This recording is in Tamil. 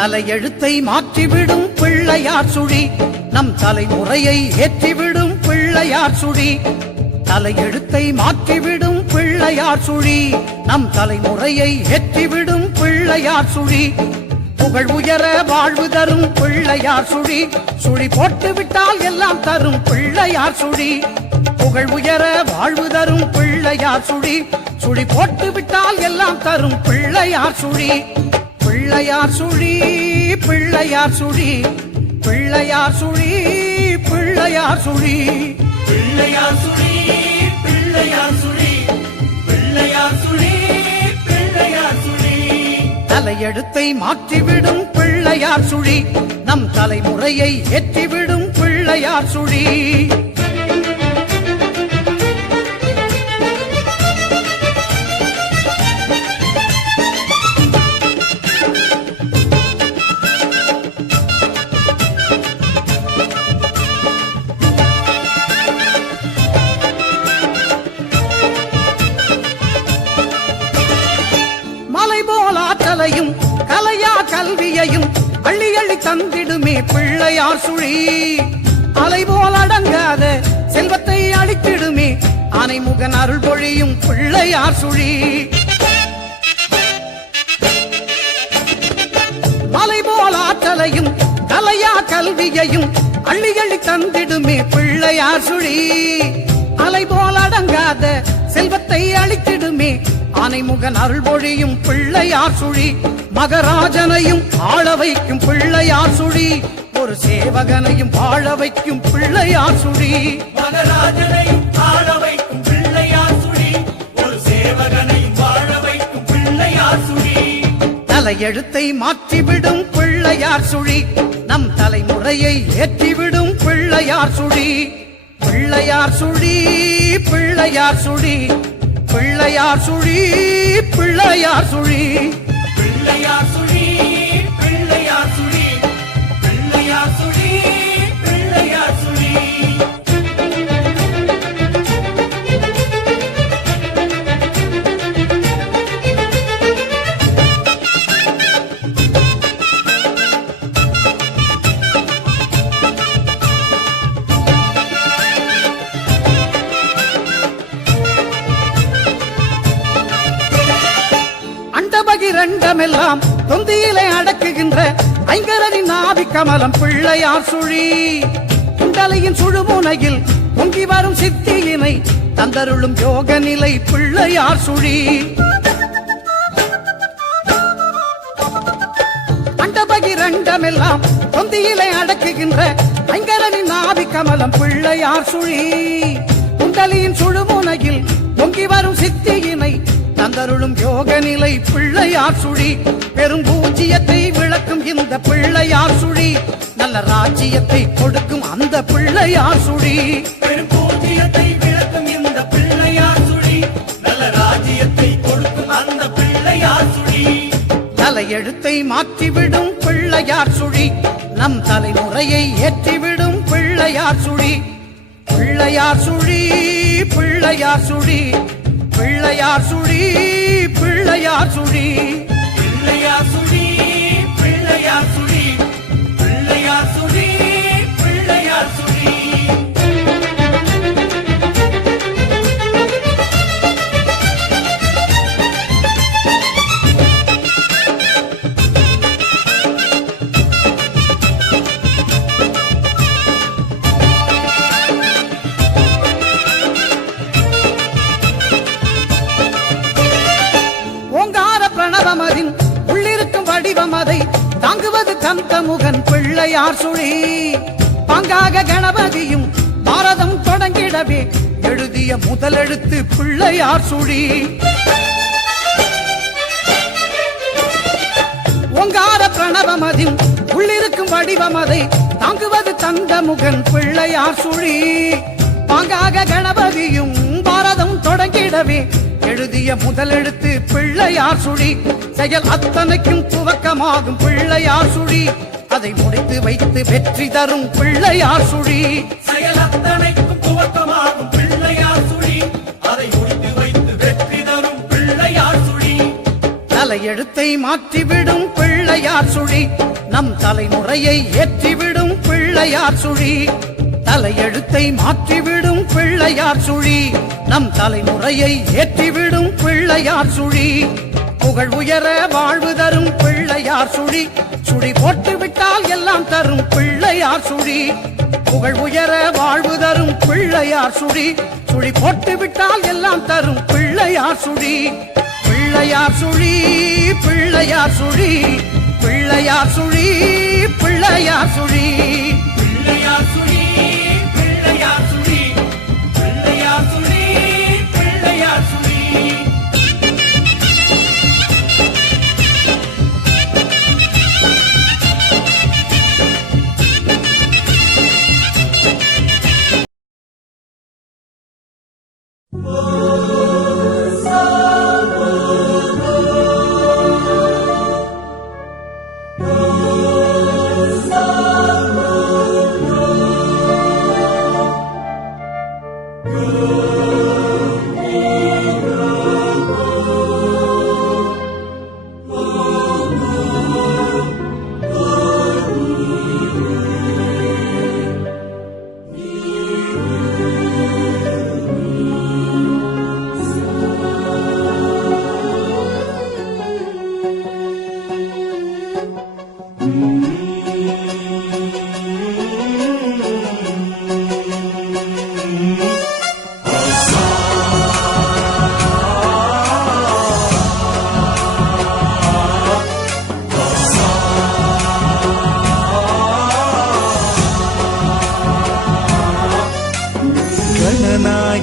தலையெழுத்தை மாற்றிவிடும் பிள்ளையார் சுழி. நம் தலைமுறையை ஏற்றிவிடும் பிள்ளையார் சுழி. தலையெழுத்தை மாற்றிவிடும் பிள்ளையார் சுழி. நம் தலைமுறையை ஏற்றிவிடும் பிள்ளையார் சுழி. புகழ் உயர வாழ்வு தரும் பிள்ளையார் சுழி. சுழி போட்டு விட்டால் எல்லாம் தரும் பிள்ளையார் சுழி. புகழ் உயர வாழ்வு தரும் பிள்ளையார் சுழி. சுழி போட்டு விட்டால் எல்லாம் தரும் பிள்ளையார் சுழி. பிள்ளையார் சுழி பிள்ளையார் சுழி பிள்ளையார் சுழி பிள்ளையார் சுழி. பிள்ளையார் சுழி பிள்ளையார் சுழி பிள்ளையார் சுழி பிள்ளையார் சுழி. தலையெழுத்தை மாற்றிவிடும் பிள்ளையார் சுழி நம் தலைமுறையை ஏற்றிவிடும் பிள்ளையார் சுழி. கல்வியையும் அள்ளி அள்ளி தந்திடுமே பிள்ளையார் சுழி. அலை போல் அடங்காத செல்வத்தை அழித்திடுமே அனைமுகன் அருள் பொழியும் பிள்ளையார் சுழி. மலை போல் ஆற்றலையும் கலையா கல்வியையும் அள்ளி அள்ளி தந்திடுமே பிள்ளையார் சுழி. அலை போல் அடங்காத செல்வத்தை அழித்திடுமே ஆனைமுகன் அருள் பொழியும் பிள்ளையார் சுழி. மகராஜனையும் ஆள வைக்கும் பிள்ளையார் சுழி. ஒரு சேவகனையும் வாழ வைக்கும் பிள்ளையார் சுழி. மகராஜனையும் ஆள வைக்கும் பிள்ளையார் சுழி. ஒரு சேவகனையும் வாழ வைக்கும் பிள்ளையார் சுழி. தலையெழுத்தை மாற்றிவிடும் பிள்ளையார் சுழி. நம் தலைமுறையை ஏற்றிவிடும் பிள்ளையார் சுழி. பிள்ளையார் சுழி பிள்ளையார் சுழி. பிள்ளையார் சுழி பிள்ளையார் சுழி. they are அண்டபகிரண்டமெல்லாம் தொந்தியிலே அடக்குகின்ற ஐங்கரனின் நாவி கமலம் பிள்ளையார் சுழி. குண்டலையின் சுழுமுனையில் பொங்கி வரும் சித்தியினை தந்தருளும் யோக நிலை பிள்ளையார் சுழி. அண்டபகிரண்டமெல்லாம் தொந்தியிலே அடக்குகின்ற ஐங்கரனின் நாவி கமலம் பிள்ளையார் சுழி. குண்டலியின் சுழுமுனையில் பொங்கி வரும் சித்தியினை தந்தருளும் யோக நிலை பிள்ளையார் சுழி. பெரும் பூஜ்ஜியத்தை விளக்கும் இந்த பிள்ளையார் சுழி. நல்ல ராஜ்ஜியத்தை கொடுக்கும் அந்த பிள்ளையார் சுழி. பெரும் பூஜ்ஜியத்தை விளக்கும் இந்த பிள்ளையார் சுழி. நல்ல ராஜ்யத்தை கொடுக்கும் அந்த பிள்ளையார் சுழி. தலையெழுத்தை மாற்றிவிடும் பிள்ளையார் சுழி. நம் தலைமுறையை ஏற்றிவிடும் பிள்ளையார் சுழி. பிள்ளையார் சுழி பிள்ளையார் சுழி. பிள்ளையார் சுழி பிள்ளையார் சுழி. பிள்ளையார் சுழி. பிள்ளையார் சுழி? பாங்காக கணபதியும் பாரதம் தொடங்கிடவே. எழுதிய முதலெழுத்து பிள்ளையார் சுழி? ஓங்கார பிரணவமதின் உள்ளிருக்கும் வடிவம் அதை தாங்குவது தந்தமுகன் பிள்ளையார் சுழி? பாங்காக கணபதியும் பாரதம் தொடங்கிடவே. எழுதிய முதலெழுத்து பிள்ளையார் சுழி? செயல் அத்தனைக்கும் துவக்கமாகும் பிள்ளையார் சுழி? அதை முடித்து வைத்து வெற்றி தரும் பிள்ளையார் சுழி. செயல் அத்தனைக்கும் துவக்கமாகும் பிள்ளையார் சுழி. அதை முடித்து வைத்து வெற்றி தரும் பிள்ளையார் சுழி. தலையெழுத்தை மாற்றிவிடும் பிள்ளையார் சுழி. நம் தலைமுறையை ஏற்றிவிடும் பிள்ளையார் சுழி. தலையெழுத்தை மாற்றிவிடும் பிள்ளையார் சுழி. நம் தலைமுறையை ஏற்றிவிடும் பிள்ளையார் சுழி. புகழ் உயர வாழ்வு தரும் பிள்ளையார் சுழி. சுழி போட்டு விட்டால் எல்லாம் தரும் பிள்ளையார் சுழி. புகழ் உயர வாழ்வு தரும் பிள்ளையார் சுழி. சுழி போட்டு விட்டால் எல்லாம் தரும் பிள்ளையார் சுழி. பிள்ளையார் சுழி பிள்ளையார் சுழி. பிள்ளையார் சுழி பிள்ளையார் சுழி. Good.